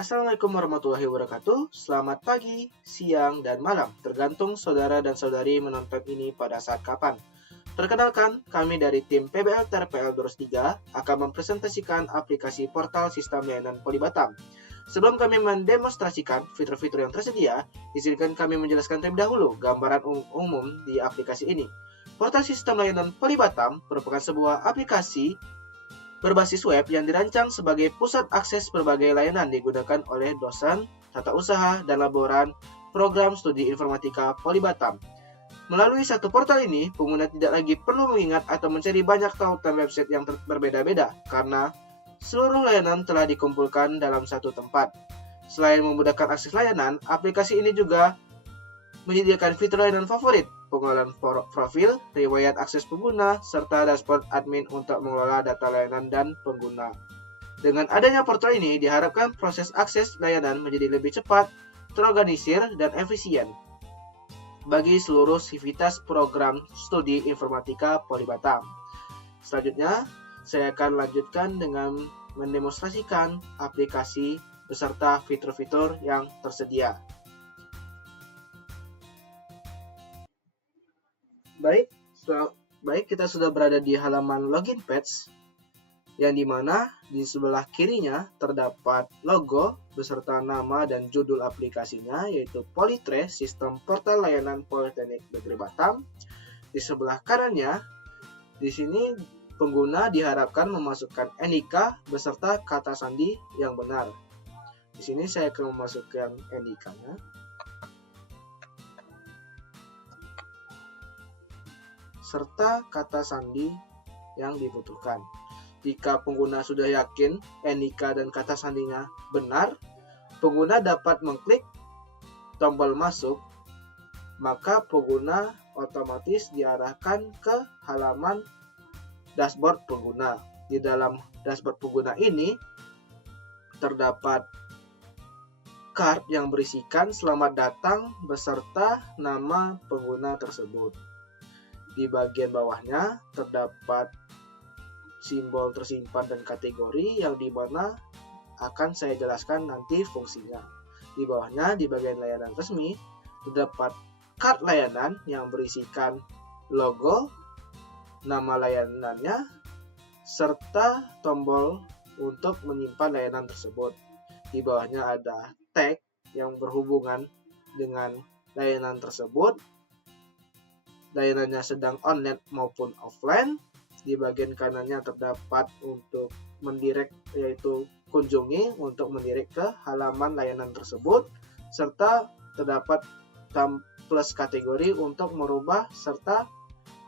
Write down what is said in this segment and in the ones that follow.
Assalamualaikum warahmatullahi wabarakatuh. Selamat pagi, siang, dan malam, tergantung saudara dan saudari menonton ini pada saat kapan. Perkenalkan, kami dari tim PBL TRPL 203 akan mempresentasikan aplikasi portal sistem layanan Poli Batam. Sebelum kami mendemonstrasikan fitur-fitur yang tersedia, izinkan kami menjelaskan terlebih dahulu gambaran umum di aplikasi ini. Portal sistem layanan Poli Batam merupakan sebuah aplikasi berbasis web yang dirancang sebagai pusat akses berbagai layanan digunakan oleh dosen, tata usaha, dan laboran program studi informatika Poli Batam. Melalui satu portal ini, pengguna tidak lagi perlu mengingat atau mencari banyak tautan website yang berbeda-beda karena seluruh layanan telah dikumpulkan dalam satu tempat. Selain memudahkan akses layanan, aplikasi ini juga menyediakan fitur layanan favorit, pengelolaan profil, riwayat akses pengguna, serta dashboard admin untuk mengelola data layanan dan pengguna. Dengan adanya portal ini, diharapkan proses akses layanan menjadi lebih cepat, terorganisir, dan efisien bagi seluruh sivitas program studi informatika Poli Batam. Selanjutnya, saya akan lanjutkan dengan mendemonstrasikan aplikasi beserta fitur-fitur yang tersedia. Baik, kita sudah berada di halaman login page, yang dimana di sebelah kirinya terdapat logo beserta nama dan judul aplikasinya, yaitu Politrace, Sistem Portal Layanan Politeknik Negeri Batam. Di sebelah kanannya, di sini pengguna diharapkan memasukkan NIK beserta kata sandi yang benar. Di sini saya akan memasukkan NIK-nya. Serta kata sandi yang dibutuhkan. Jika pengguna sudah yakin NIK dan kata sandinya benar, pengguna dapat mengklik tombol masuk, maka pengguna otomatis diarahkan ke halaman dashboard pengguna. Di dalam dashboard pengguna ini terdapat card yang berisikan selamat datang beserta nama pengguna tersebut. Di bagian bawahnya terdapat simbol tersimpan dan kategori yang dimana akan saya jelaskan nanti fungsinya. Di bawahnya di bagian layanan resmi terdapat card layanan yang berisikan logo, nama layanannya, serta tombol untuk menyimpan layanan tersebut. Di bawahnya ada tag yang berhubungan dengan layanan tersebut. Layanannya sedang online maupun offline. Di bagian kanannya terdapat untuk mendirect, yaitu kunjungi untuk mendirect ke halaman layanan tersebut, serta terdapat plus kategori untuk merubah serta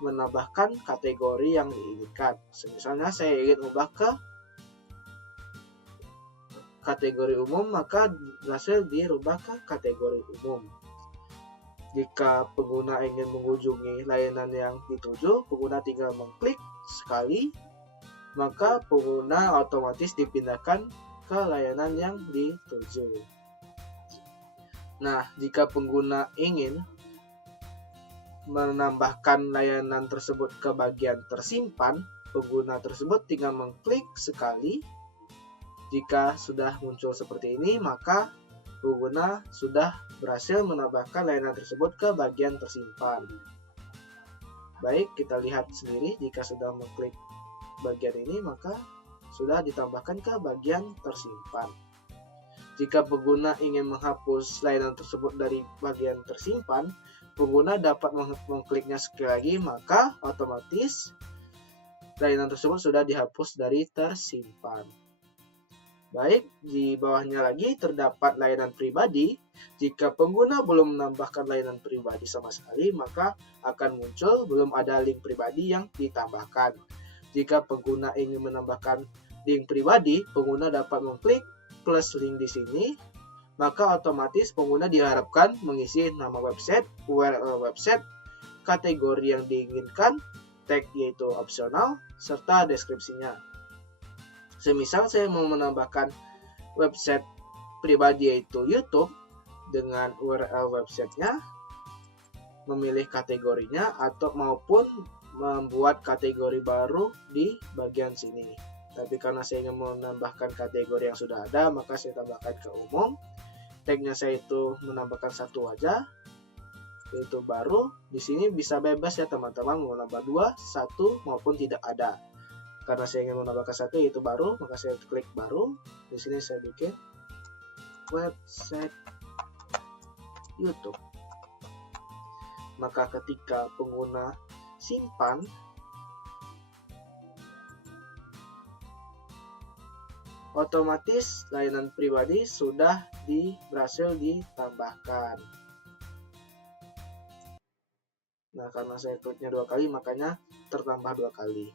menambahkan kategori yang diinginkan. Misalnya saya ingin ubah ke kategori umum, maka berhasil dirubah ke kategori umum. Jika pengguna ingin mengunjungi layanan yang dituju, pengguna tinggal mengklik sekali, maka pengguna otomatis dipindahkan ke layanan yang dituju. Nah, jika pengguna ingin menambahkan layanan tersebut ke bagian tersimpan, pengguna tersebut tinggal mengklik sekali. Jika sudah muncul seperti ini, maka pengguna sudah berhasil menambahkan layanan tersebut ke bagian tersimpan. Baik, kita lihat sendiri jika sudah mengklik bagian ini, maka sudah ditambahkan ke bagian tersimpan. Jika pengguna ingin menghapus layanan tersebut dari bagian tersimpan, pengguna dapat mengkliknya sekali lagi, maka otomatis layanan tersebut sudah dihapus dari tersimpan. Baik, di bawahnya lagi terdapat layanan pribadi. Jika pengguna belum menambahkan layanan pribadi sama sekali, maka akan muncul belum ada link pribadi yang ditambahkan. Jika pengguna ingin menambahkan link pribadi, pengguna dapat mengklik plus link di sini, maka otomatis pengguna diharapkan mengisi nama website, URL website, kategori yang diinginkan, tag yaitu opsional, serta deskripsinya. Semisal saya mau menambahkan website pribadi yaitu YouTube dengan URL websitenya, memilih kategorinya atau maupun membuat kategori baru di bagian sini. Tapi karena saya ingin menambahkan kategori yang sudah ada, maka saya tambahkan ke umum. Tagnya saya itu menambahkan satu aja, yaitu baru. Di sini bisa bebas ya teman-teman, mau nambah 2, 1 maupun tidak ada. Karena saya ingin menambahkan satu yaitu baru, maka saya klik baru. Di sini saya bikin website YouTube. Maka ketika pengguna simpan, otomatis layanan pribadi sudah berhasil ditambahkan. Nah, karena saya kliknya 2 kali, makanya tertambah 2 kali.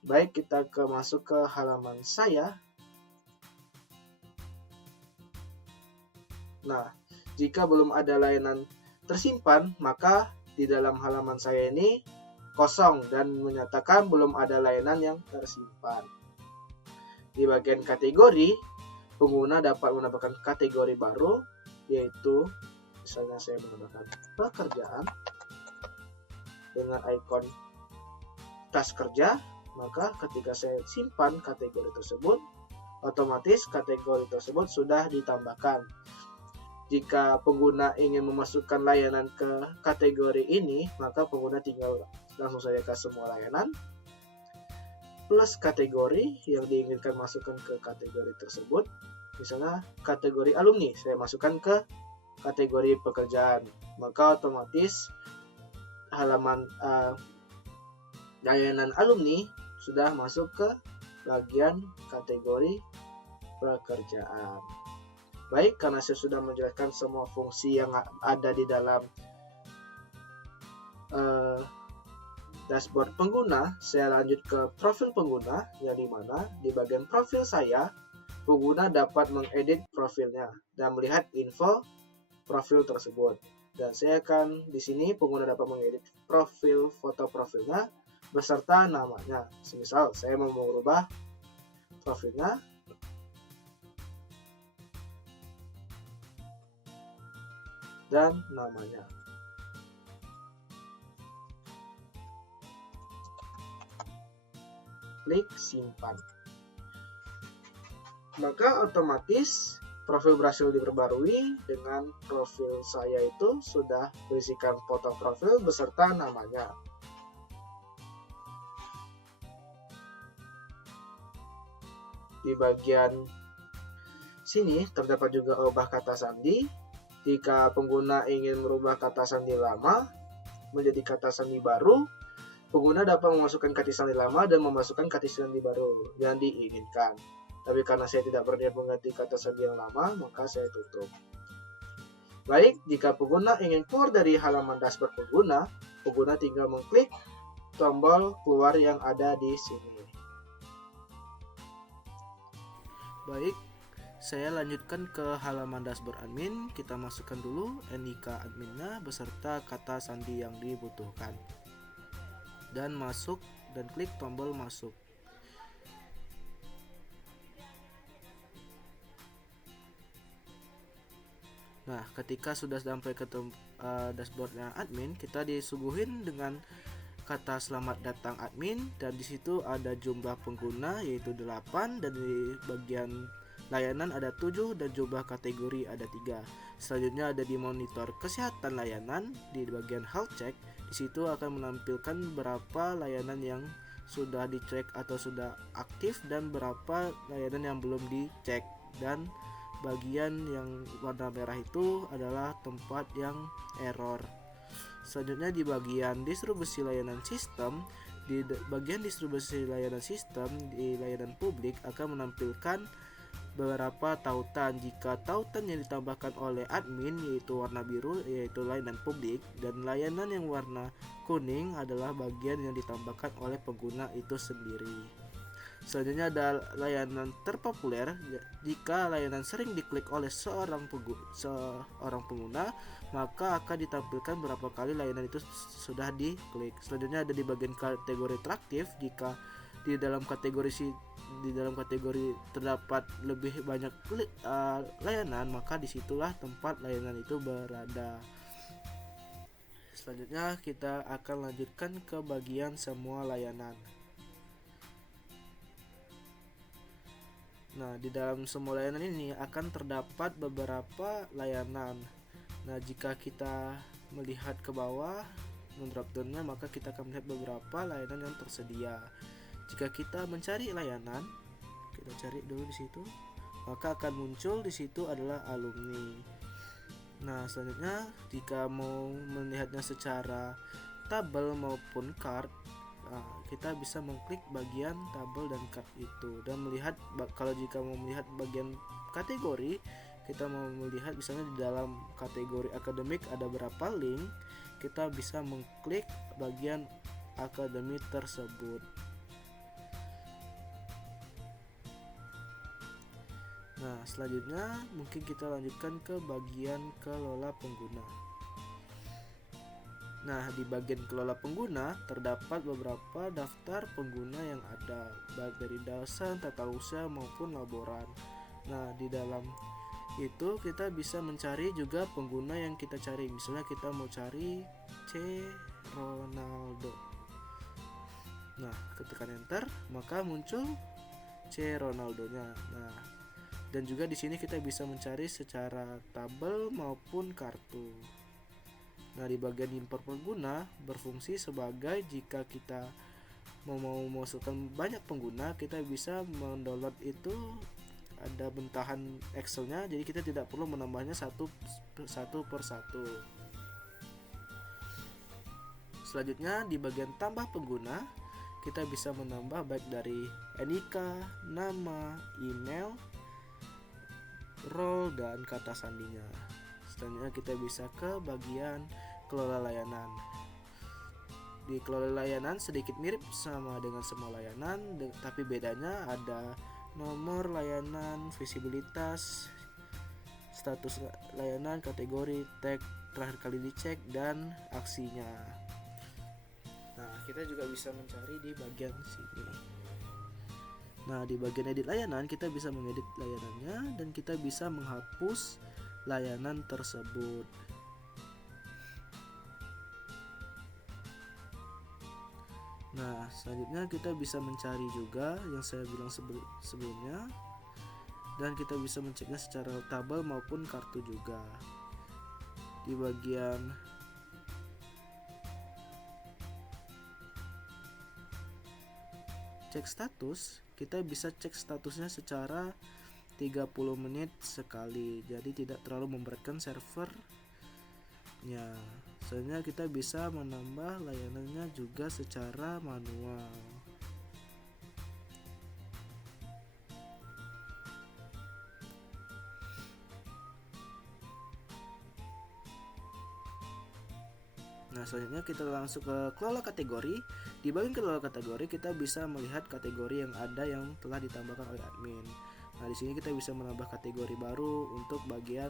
Baik, kita masuk ke halaman saya. Nah, jika belum ada layanan tersimpan, maka di dalam halaman saya ini kosong dan menyatakan belum ada layanan yang tersimpan. Di bagian kategori, pengguna dapat menambahkan kategori baru, yaitu misalnya saya menambahkan pekerjaan dengan ikon tas kerja. Maka ketika saya simpan kategori tersebut, otomatis kategori tersebut sudah ditambahkan. Jika pengguna ingin memasukkan layanan ke kategori ini, maka pengguna tinggal langsung saja ke semua layanan plus kategori yang diinginkan masukkan ke kategori tersebut. Misalnya kategori alumni, saya masukkan ke kategori pekerjaan, maka otomatis halaman layanan alumni sudah masuk ke bagian kategori pekerjaan. Baik, karena saya sudah menjelaskan semua fungsi yang ada di dalam dashboard pengguna, saya lanjut ke profil pengguna, yang dimana di bagian profil saya, pengguna dapat mengedit profilnya dan melihat info profil tersebut. Dan saya akan di sini pengguna dapat mengedit profil foto profilnya beserta namanya. Semisal saya mau mengubah profilnya, dan namanya. Klik simpan. Maka otomatis profil berhasil diperbarui dengan profil saya itu sudah berisikan foto profil beserta namanya. Di bagian sini terdapat juga ubah kata sandi. Jika pengguna ingin merubah kata sandi lama menjadi kata sandi baru, pengguna dapat memasukkan kata sandi lama dan memasukkan kata sandi baru yang diinginkan. Tapi karena saya tidak berniat mengganti kata sandi yang lama, maka saya tutup. Baik, jika pengguna ingin keluar dari halaman dashboard pengguna, pengguna tinggal mengklik tombol keluar yang ada di sini. Baik, saya lanjutkan ke halaman dashboard admin. Kita masukkan dulu NIK adminnya beserta kata sandi yang dibutuhkan. Dan masuk dan klik tombol masuk. Nah, ketika sudah sampai ke dashboardnya admin, kita disuguhin dengan kata selamat datang admin, dan di situ ada jumlah pengguna yaitu 8, dan di bagian layanan ada 7 dan jumlah kategori ada 3. Selanjutnya ada di monitor kesehatan layanan di bagian health check. Di situ akan menampilkan berapa layanan yang sudah dicek atau sudah aktif dan berapa layanan yang belum dicek, dan bagian yang warna merah itu adalah tempat yang error. Selanjutnya di bagian distribusi layanan sistem, di bagian distribusi layanan sistem di layanan publik akan menampilkan beberapa tautan. Jika tautan yang ditambahkan oleh admin yaitu warna biru yaitu layanan publik, dan layanan yang warna kuning adalah bagian yang ditambahkan oleh pengguna itu sendiri. Selanjutnya ada layanan terpopuler. Jika layanan sering diklik oleh seorang pengguna, maka akan ditampilkan berapa kali layanan itu sudah diklik. Selanjutnya ada di bagian kategori interaktif. Jika di dalam kategori terdapat lebih banyak layanan, maka disitulah tempat layanan itu berada. Selanjutnya kita akan lanjutkan ke bagian semua layanan. Nah, di dalam semua layanan ini akan terdapat beberapa layanan. Nah, jika kita melihat ke bawah drop down-nya, maka kita akan melihat beberapa layanan yang tersedia. Jika kita mencari layanan, kita cari dulu di situ, maka akan muncul di situ adalah alumni. Nah, selanjutnya jika mau melihatnya secara tabel maupun card, kita bisa mengklik bagian tabel dan card itu dan melihat. Kalau jika mau melihat bagian kategori, kita mau melihat misalnya di dalam kategori akademik ada berapa link, kita bisa mengklik bagian akademik tersebut. Nah, selanjutnya mungkin kita lanjutkan ke bagian kelola pengguna. Nah, di bagian kelola pengguna terdapat beberapa daftar pengguna yang ada, baik dari dosen, tata usaha maupun laboran. Nah, di dalam itu kita bisa mencari juga pengguna yang kita cari. Misalnya kita mau cari C. Ronaldo. Nah, ketikkan enter, maka muncul C. Ronaldo-nya. Nah, dan juga di sini kita bisa mencari secara tabel maupun kartu. Nah, di bagian import pengguna berfungsi sebagai jika kita mau memasukkan banyak pengguna, kita bisa mendownload itu, ada bentahan Excel-nya, jadi kita tidak perlu menambahnya satu per satu. Selanjutnya di bagian tambah pengguna, kita bisa menambah baik dari NIK, nama, email, role, dan kata sandinya. Selanjutnya kita bisa ke bagian kelola layanan. Di kelola layanan sedikit mirip sama dengan semua layanan, tapi bedanya ada nomor layanan, visibilitas, status layanan, kategori, tag, terakhir kali dicek, dan aksinya. Nah, kita juga bisa mencari di bagian sini. Nah, di bagian edit layanan kita bisa mengedit layanannya dan kita bisa menghapus layanan tersebut. Nah, selanjutnya kita bisa mencari juga yang saya bilang sebelumnya, dan kita bisa menceknya secara tabel maupun kartu juga. Di bagian cek status, kita bisa cek statusnya secara 30 menit sekali, jadi tidak terlalu memberatkan servernya. Selanjutnya kita bisa menambah layanannya juga secara manual. Nah, selanjutnya kita langsung ke kelola kategori. Di bagian kelola kategori kita bisa melihat kategori yang ada yang telah ditambahkan oleh admin. Nah, di sini kita bisa menambah kategori baru untuk bagian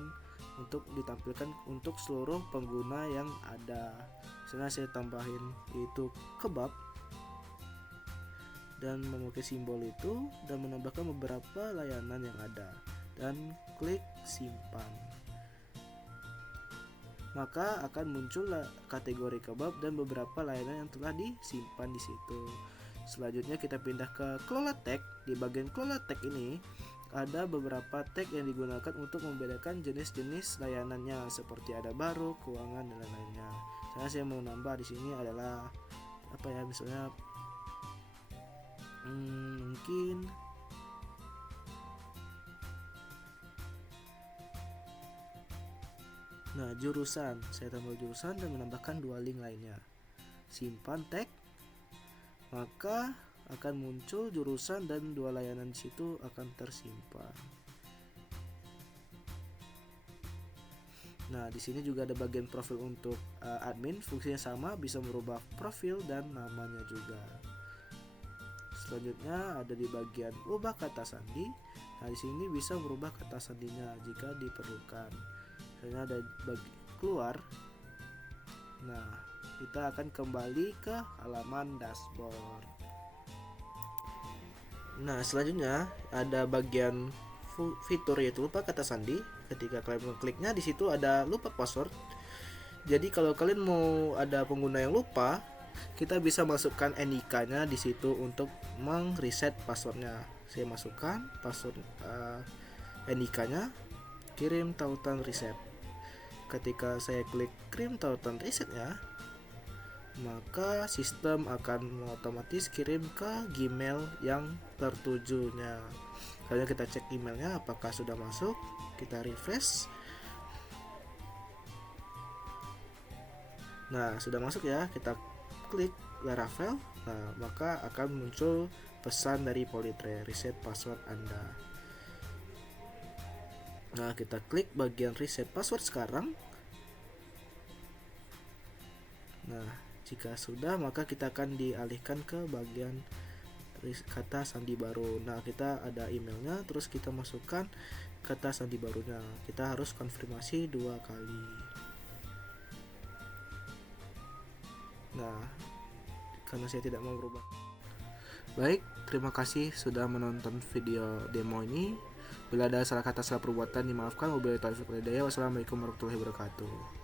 untuk ditampilkan untuk seluruh pengguna yang ada. Misalnya saya tambahin itu kebab dan memakai simbol itu dan menambahkan beberapa layanan yang ada dan klik simpan. Maka akan muncul kategori kebab dan beberapa layanan yang telah disimpan di situ. Selanjutnya kita pindah ke kelola tag. Di bagian kelola tag ini ada beberapa tag yang digunakan untuk membedakan jenis-jenis layanannya, seperti ada baru, keuangan, dan lain-lainnya. Saya mau nambah di sini adalah apa ya, misalnya mungkin jurusan. Saya tambah jurusan dan menambahkan 2 link lainnya. Simpan tag, maka akan muncul jurusan dan 2 layanan di situ akan tersimpan. Nah, di sini juga ada bagian profil untuk admin, fungsinya sama, bisa merubah profil dan namanya juga. Selanjutnya ada di bagian ubah kata sandi. Nah, di sini bisa merubah kata sandinya jika diperlukan. Misalnya ada keluar. Nah, kita akan kembali ke halaman dashboard. Nah, selanjutnya ada bagian fitur yaitu lupa kata sandi. Ketika kalian mengkliknya, di situ ada lupa password. Jadi kalau kalian mau ada pengguna yang lupa, kita bisa masukkan NIK-nya di situ untuk meng-reset passwordnya. saya masukkan password NIK-nya, kirim tautan reset. Ketika saya klik kirim tautan resetnya, maka sistem akan otomatis kirim ke Gmail yang tertujunya. Selanjutnya kita cek emailnya apakah sudah masuk, kita refresh. Nah, sudah masuk ya, kita klik Laravel. Nah, maka akan muncul pesan dari Polytray, reset password Anda. Nah, kita klik bagian reset password sekarang. Nah, jika sudah, maka kita akan dialihkan ke bagian kata sandi baru. Nah, kita ada emailnya, terus kita masukkan kata sandi barunya. Kita harus konfirmasi 2 kali. Nah, karena saya tidak mau berubah. Baik, terima kasih sudah menonton video demo ini. Bila ada salah kata, salah perbuatan, dimaafkan. Wabillahi taufiq wal hidayah. Wassalamualaikum warahmatullahi wabarakatuh.